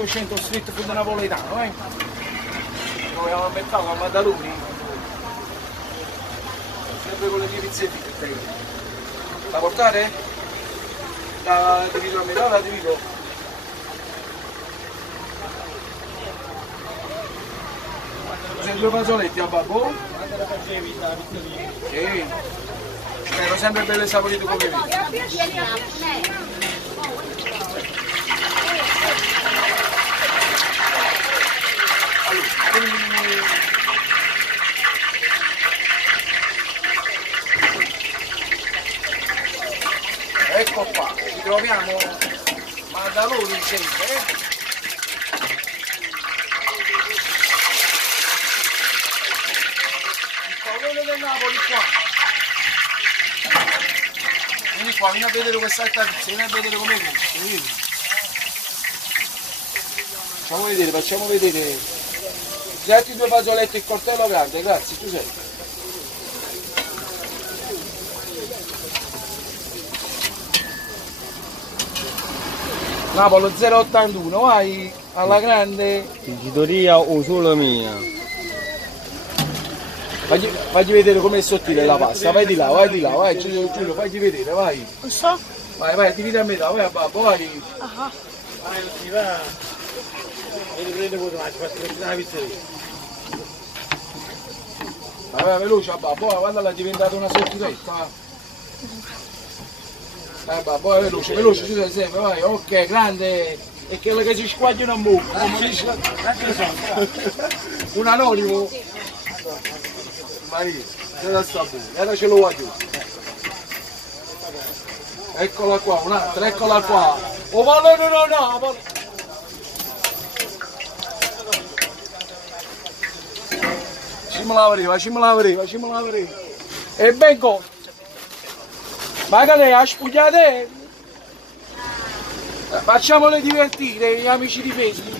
800 street food napoletano, proviamo a mettere con Maddaloni, sempre con le mie pizzette. La portare? La divido a metà, la divido. Se due fazzoletti a babbo? Sì. Spero sempre belle saporite come vedi. Ecco qua, ci troviamo Maddaloni sempre. Il pallone del Napoli qua. Vieni qua, vieni a vedere questa pizza, vieni a vedere come cresce, vedi? Facciamo vedere. Senti due fazzoletti e il coltello grande, grazie, tu sei. Napoli 081, vai alla grande. Vincitoria o solo mia? Fagli vedere com'è sottile la pasta, vai di là, vai, Giulio, fagli vedere, vai. Non so. Vai, dividi a metà, vai a babbo, vai. Vai, non si va. E li prende pure, ma ci faccio mettere la pizzeria. Vai, veloce a babbo, guarda l'ha diventata una sottiletta. Babbo, vai veloce, ci sei sempre, vai, ok, grande. E quello che si squagliano a bocca, come dice un anonimo. Maria, dove sta buona? Ora ce lo vuoi giù. Eccola qua, un'altra, eccola qua. Oh, ma no. Facciamo la veriva. E vengo. Ma che lei ha spugliate? Facciamole divertire gli amici di Facebook.